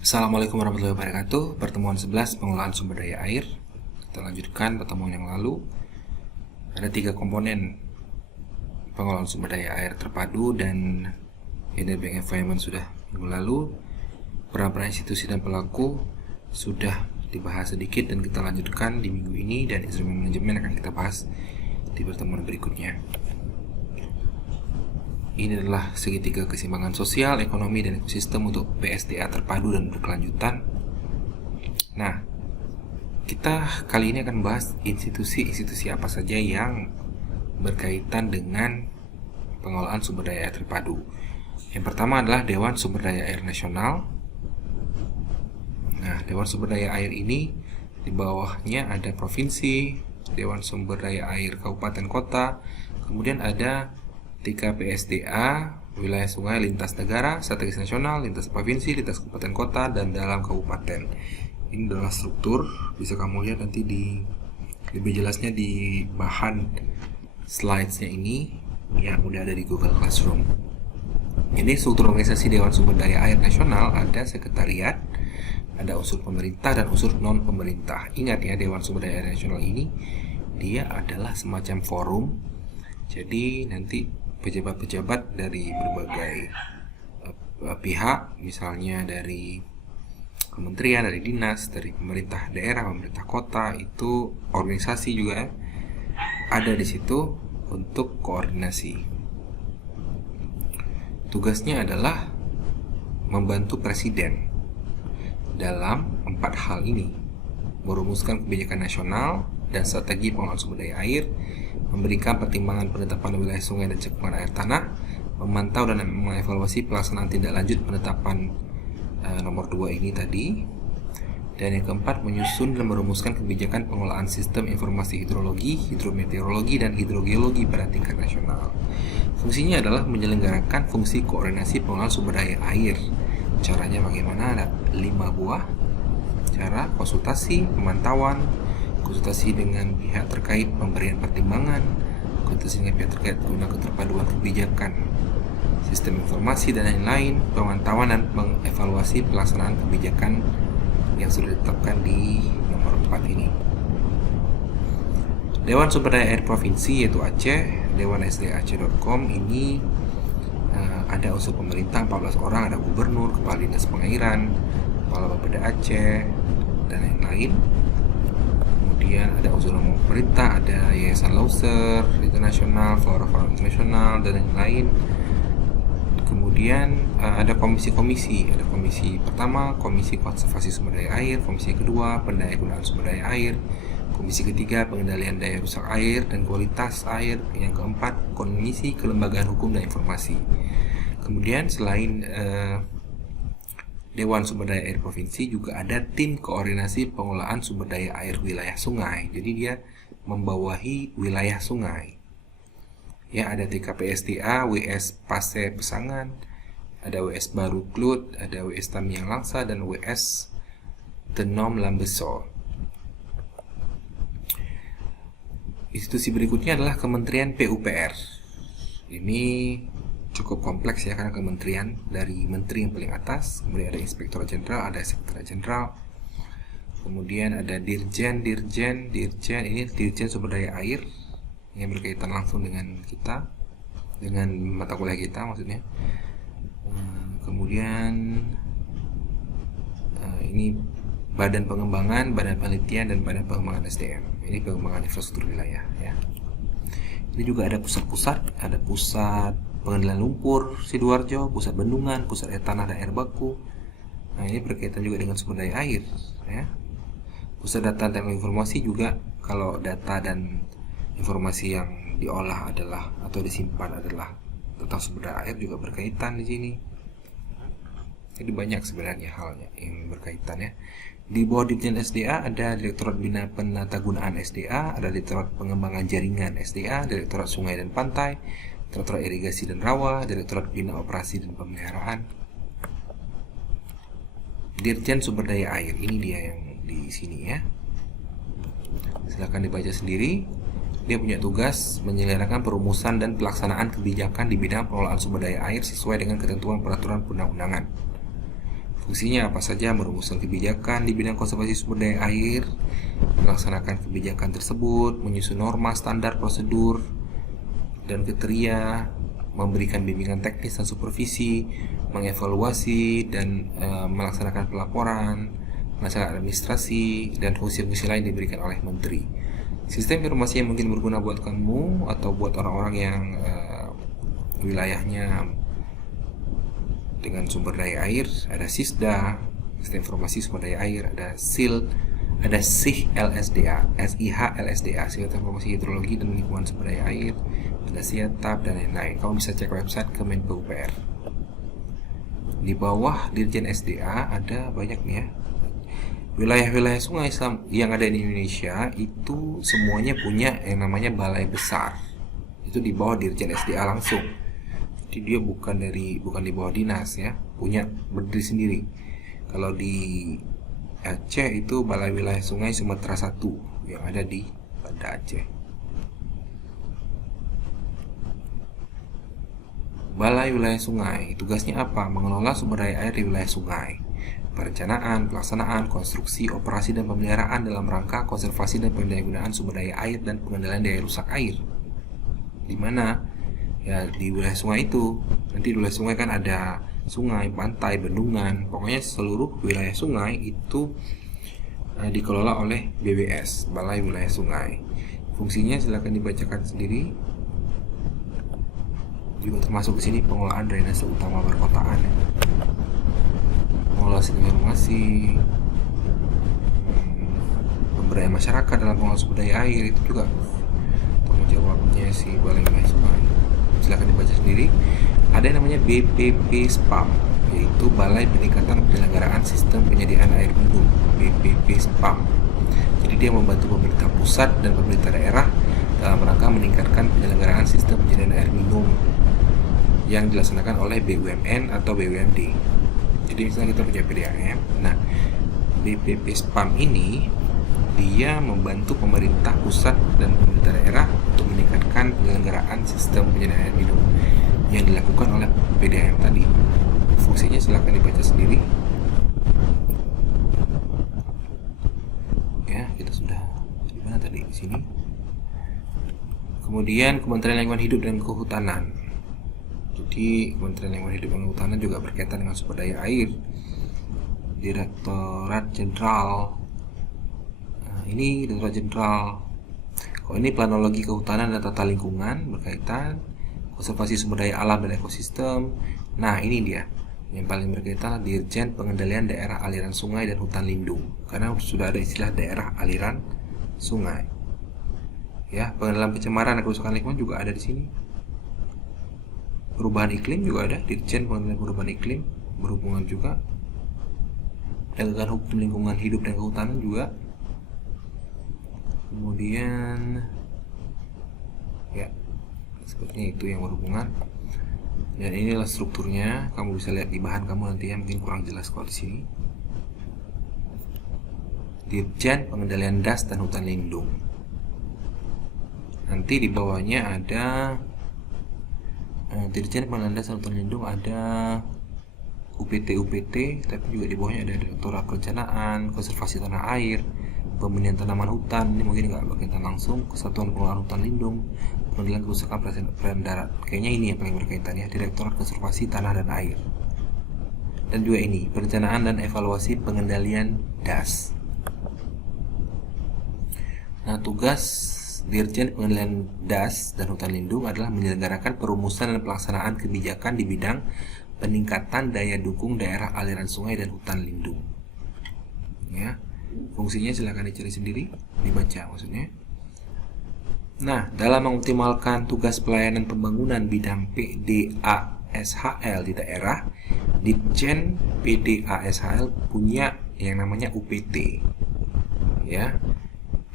Assalamualaikum warahmatullahi wabarakatuh. Pertemuan 11 pengelolaan sumber daya air. Kita lanjutkan pertemuan yang lalu. Ada 3 komponen pengelolaan sumber daya air terpadu dan enabling environment sudah minggu lalu. Peran-peran institusi dan pelaku sudah dibahas sedikit dan kita lanjutkan di minggu ini, dan instrumen manajemen akan kita bahas di pertemuan berikutnya. Ini adalah segitiga keseimbangan sosial, ekonomi, dan ekosistem untuk PSDA terpadu dan berkelanjutan. Nah, kita kali ini akan bahas institusi-institusi apa saja yang berkaitan dengan pengelolaan sumber daya air terpadu. Yang pertama adalah Dewan Sumber Daya Air Nasional. Nah, Dewan Sumber Daya Air ini di bawahnya ada provinsi, Dewan Sumber Daya Air Kabupaten Kota, kemudian ada 3 PSDA, wilayah sungai lintas negara, strategis nasional, lintas provinsi, lintas kabupaten kota, dan dalam kabupaten. Ini adalah struktur, bisa kamu lihat nanti lebih jelasnya di bahan slides-nya ini yang udah ada di Google Classroom. Ini struktur organisasi Dewan Sumber Daya Air Nasional, ada sekretariat, ada unsur pemerintah dan unsur non pemerintah. Ingat ya, Dewan Sumber Daya Air Nasional ini dia adalah semacam forum. Jadi nanti pejabat-pejabat dari berbagai pihak, misalnya dari kementerian, dari dinas, dari pemerintah daerah, pemerintah kota, itu organisasi juga ada di situ untuk koordinasi. Tugasnya adalah membantu presiden dalam 4 hal ini: merumuskan kebijakan nasional dan strategi pengelolaan sumber daya air, memberikan pertimbangan penetapan wilayah sungai dan cekungan air tanah, memantau dan mengevaluasi pelaksanaan tindak lanjut penetapan nomor 2 ini tadi, dan yang keempat menyusun dan merumuskan kebijakan pengelolaan sistem informasi hidrologi, hidrometeorologi, dan hidrogeologi pada tingkat nasional. Fungsinya adalah menyelenggarakan fungsi koordinasi pengelolaan sumber daya air. Caranya bagaimana? Ada 5 buah cara: konsultasi, pemantauan, konsultasi dengan pihak terkait pemberian pertimbangan, konsultasi dengan pihak terkait guna keterpaduan kebijakan, sistem informasi, dan lain-lain, pemantauan dan mengevaluasi pelaksanaan kebijakan yang sudah ditetapkan di nomor 4 ini. Dewan Sumber Daya Air Provinsi yaitu Aceh, dewansdaceh.com ini ada unsur pemerintah 14 orang, ada gubernur, kepala dinas pengairan, kepala Bapeda Aceh, dan lain-lain. Kemudian ada unsur pemerintah, ada Yayasan Lauser Internasional, Flora Forum Internasional, dan lain-lain. Kemudian ada komisi-komisi. Ada komisi pertama, Komisi Konservasi Sumber Daya Air; komisi kedua, Pendayagunaan Sumber Daya Air; komisi ketiga, Pengendalian Daya Rusak Air dan Kualitas Air; yang keempat, Komisi Kelembagaan Hukum dan Informasi. Kemudian selain Dewan Sumber Daya Air Provinsi, juga ada tim koordinasi pengelolaan sumber daya air wilayah sungai. Jadi dia membawahi wilayah sungai. Ya, ada TKPSDA, WS Pase Pesangan, ada WS Baru Klut, ada WS Tamiang Langsa, dan WS Tenom Lambeso. Institusi berikutnya adalah Kementerian PUPR. Ini cukup kompleks ya, karena kementerian dari menteri yang paling atas, kemudian ada inspektorat jenderal, ada sekretariat jenderal, kemudian ada dirjen. Ini dirjen sumber daya air yang berkaitan langsung dengan kita, dengan mata kuliah kita maksudnya. Kemudian ini badan pengembangan, badan penelitian, dan badan pengembangan SDM. Ini pengembangan infrastruktur wilayah ya. Ini juga ada pusat-pusat, ada pusat pengendalian lumpur Sidoarjo, pusat bendungan, pusat air tanah dan air baku. Nah, ini berkaitan juga dengan sumber daya air ya. Pusat data dan informasi juga, kalau data dan informasi yang diolah adalah atau disimpan adalah tentang sumber daya air, juga berkaitan di sini. Jadi banyak sebenarnya halnya yang berkaitan ya. Di bawah Dirjen SDA ada Direktorat Bina Penatagunaan SDA, ada Direktorat Pengembangan Jaringan SDA, Direktorat Sungai dan Pantai, Direktorat Irigasi dan Rawa, Direktorat Bina Operasi dan Pemeliharaan. Dirjen Sumber Daya Air, ini dia yang di sini ya. Silakan dibaca sendiri. Dia punya tugas menyelenggarakan perumusan dan pelaksanaan kebijakan di bidang pengelolaan sumber daya air sesuai dengan ketentuan peraturan perundang-undangan. Fungsinya apa saja? Merumuskan kebijakan di bidang konservasi sumber daya air, melaksanakan kebijakan tersebut, menyusun norma, standar, prosedur, dan kriteria, memberikan bimbingan teknis dan supervisi, mengevaluasi dan melaksanakan pelaporan, melaksanakan administrasi, dan fungsi-fungsi lain diberikan oleh menteri. Sistem informasi yang mungkin berguna buat kamu atau buat orang-orang yang wilayahnya dengan sumber daya air, ada SISDA, Sistem Informasi Sumber Daya Air, ada SIL, ada SIH LSDA, Sistem Informasi Hidrologi dan Lingkungan Sumber Daya Air, ada SIATAP dan lain-lain. Kamu bisa cek website Kemenpupr. Di bawah Dirjen SDA ada banyak nih ya. Wilayah-wilayah sungai yang ada di Indonesia itu semuanya punya yang namanya balai besar. Itu di bawah Dirjen SDA langsung. Jadi dia bukan di bawah dinas ya, punya berdiri sendiri. Kalau di Aceh itu Balai Wilayah Sungai Sumatera 1 yang ada di Banda Aceh. Balai Wilayah Sungai tugasnya apa? Mengelola sumber daya air di wilayah sungai. Perencanaan, pelaksanaan, konstruksi, operasi dan pemeliharaan dalam rangka konservasi dan pendayagunaan sumber daya air dan pengendalian daya rusak air. Di mana? Ya di wilayah sungai itu. Nanti di wilayah sungai kan ada sungai, pantai, bendungan, pokoknya seluruh wilayah sungai itu dikelola oleh BWS, Balai Wilayah Sungai. Fungsinya silakan dibacakan sendiri. Juga termasuk di sini pengelolaan drainase utama perkotaan, ya. Pengelolaan sistem informasi, pemberdayaan masyarakat dalam pengelolaan sumber daya air itu juga tanggung jawabnya si Balai Wilayah Sungai. Silakan dibaca sendiri. Ada yang namanya BPP SPAM, yaitu Balai Peningkatan Penyelenggaraan Sistem Penyediaan Air Minum, BPP SPAM. Jadi dia membantu pemerintah pusat dan pemerintah daerah dalam rangka meningkatkan penyelenggaraan sistem penyediaan air minum yang dilaksanakan oleh BUMN atau BUMD. Jadi misalnya kita punya PDAM, nah BPP SPAM ini dia membantu pemerintah pusat dan pemerintah daerah untuk meningkatkan penyelenggaraan sistem penyediaan air minum yang dilakukan oleh PDAM tadi. Fungsinya silakan dibaca sendiri. Ya, kita sudah di mana tadi? Di sini. Kemudian Kementerian Lingkungan Hidup dan Kehutanan. Jadi Kementerian Lingkungan Hidup dan Kehutanan juga berkaitan dengan sumber daya air. Direktorat Jenderal. Nah, ini Direktorat Jenderal. Kalau ini Planologi Kehutanan dan Tata Lingkungan berkaitan konservasi sumber daya alam dan ekosistem. Nah, ini dia yang paling berkaitan, Dirjen Pengendalian Daerah Aliran Sungai dan Hutan Lindung. Karena sudah ada istilah daerah aliran sungai. Ya, pengendalian pencemaran dan kerusakan lingkungan juga ada di sini. Perubahan iklim juga ada, Dirjen Pengendalian Perubahan Iklim berhubungan juga. Penegakan hukum lingkungan hidup dan kehutanan juga. Kemudian ya, sepertinya itu yang berhubungan. Dan inilah strukturnya. Kamu bisa lihat di bahan kamu nanti ya, mungkin kurang jelas kalau di sini. Dirjen Pengendalian DAS dan Hutan Lindung. Nanti di bawahnya ada Dirjen Pengendalian DAS dan Hutan Lindung, ada UPT, tapi juga di bawahnya ada Direktorat Perencanaan, Konservasi Tanah Air, Pembenihan Tanaman Hutan, ini mungkin nggak berkaitan langsung, Kesatuan Pengelolaan Hutan Lindung, Pengendalian Kerusakan Perairan Darat. Kayaknya ini yang paling berkaitan ya, Direktorat Konservasi Tanah dan Air. Dan juga ini, Perencanaan dan Evaluasi Pengendalian DAS. Nah, tugas Dirjen Pengendalian DAS dan Hutan Lindung adalah menyelenggarakan perumusan dan pelaksanaan kebijakan di bidang peningkatan daya dukung daerah aliran sungai dan hutan lindung. Ya. Fungsinya silakan dicari sendiri, dibaca maksudnya. Nah, dalam mengoptimalkan tugas pelayanan pembangunan bidang PDASHL di daerah, Ditjen PDASHL punya yang namanya UPT. Ya.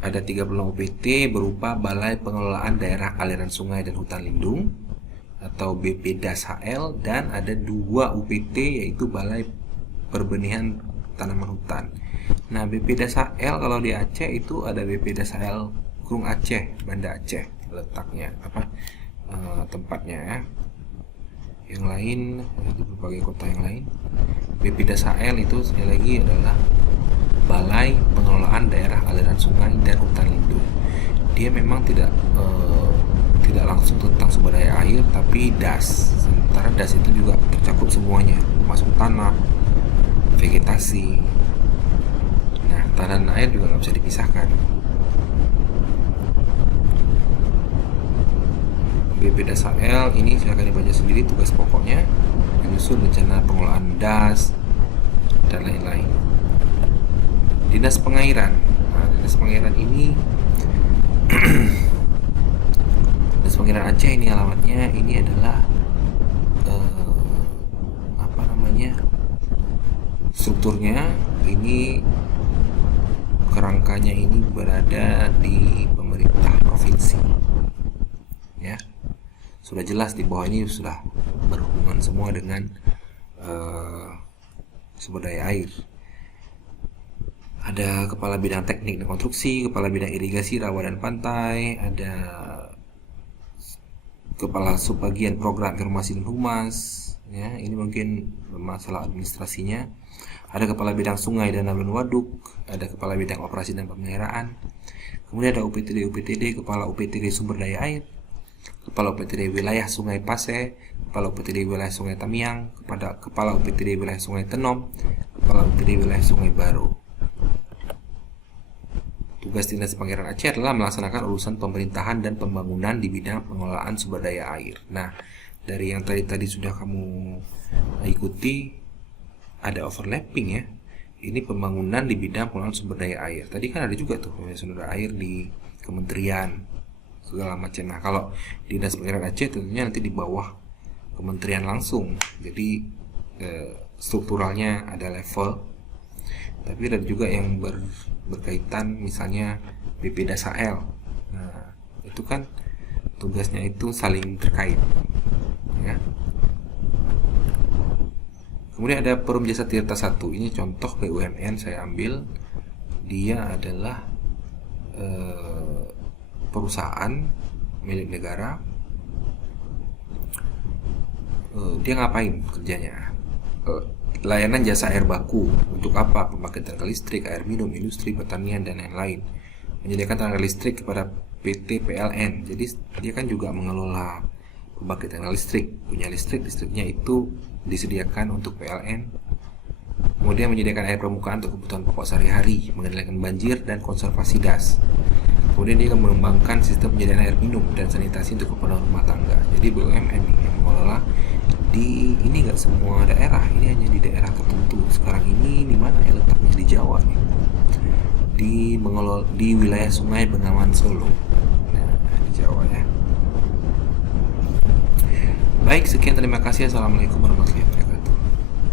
Ada 36 UPT berupa Balai Pengelolaan Daerah Aliran Sungai dan Hutan Lindung atau BPDASHL, dan ada 2 UPT yaitu Balai Perbenihan Tanaman Hutan. Nah, BPDASHL kalau di Aceh itu ada BPDASHL Krung Aceh, Banda Aceh letaknya tempatnya ya. yang lain, di berbagai kota yang lain. BPDASAL itu sekali lagi adalah Balai Pengelolaan Daerah Aliran Sungai dan Hutan Lindung. Dia memang tidak langsung tentang sumber daya air, tapi DAS. Sementara DAS itu juga tercakup semuanya, termasuk tanah, vegetasi. Nah, tanah dan air juga nggak bisa dipisahkan. BPDASAL ini silahkan dibaca sendiri tugas pokoknya, menyusun rencana pengelolaan DAS dan lain-lain. Dinas Pengairan. Nah, Dinas Pengairan ini Dinas Pengairan Aceh, ini alamatnya, ini adalah strukturnya ini, kerangkanya ini berada di pemerintah provinsi, ya. Sudah jelas di bawah ini sudah berhubungan semua dengan sumber daya air. Ada kepala bidang teknik dan konstruksi, kepala bidang irigasi, rawa dan pantai, ada kepala subbagian program informasi dan humas, ya, ini mungkin masalah administrasinya. Ada kepala bidang sungai, danau dan waduk, ada kepala bidang operasi dan pemeliharaan. Kemudian ada UPTD, kepala UPTD sumber daya air, kepala UPTD wilayah Sungai Paseh, kepala UPTD wilayah Sungai Tamiang, kepala UPTD wilayah Sungai Tenom, kepala UPTD wilayah Sungai Baru. Tugas Dinas Pengairan Aceh adalah melaksanakan urusan pemerintahan dan pembangunan di bidang pengelolaan sumber daya air. Nah, dari yang tadi sudah kamu ikuti, ada overlapping ya. Ini pembangunan di bidang pengelolaan sumber daya air. Tadi kan ada juga tuh sumber daya air di kementerian segala macam. Nah, kalau Dinas Pengairan Aceh tentunya nanti di bawah kementerian langsung. Jadi strukturalnya ada level. Tapi ada juga yang berkaitan, misalnya BPDASAL. Nah, itu kan tugasnya itu saling terkait, ya. Kemudian ada Perum Jasa Tirta 1. Ini contoh BUMN saya ambil. Dia adalah perusahaan milik negara. Dia ngapain kerjanya? Layanan jasa air baku. Untuk apa? Pembangkit tenaga listrik, air minum, industri, pertanian, dan lain-lain. Menyediakan tenaga listrik kepada PT PLN. Jadi dia kan juga mengelola pembangkit tenaga listrik, punya listriknya itu disediakan untuk PLN. Kemudian menyediakan air permukaan untuk kebutuhan pokok sehari-hari, mengendalikan banjir dan konservasi das. Kemudian dia akan mengembangkan sistem penyediaan air minum dan sanitasi untuk keperluan rumah tangga. Jadi BUMN yang mengelola di ini nggak semua daerah, ini hanya di daerah tertentu. Sekarang ini di mana ya letaknya? Di Jawa nih, di wilayah Sungai Bengawan Solo. Nah, di Jawa ya. Baik, sekian, terima kasih. Assalamualaikum warahmatullahi wabarakatuh.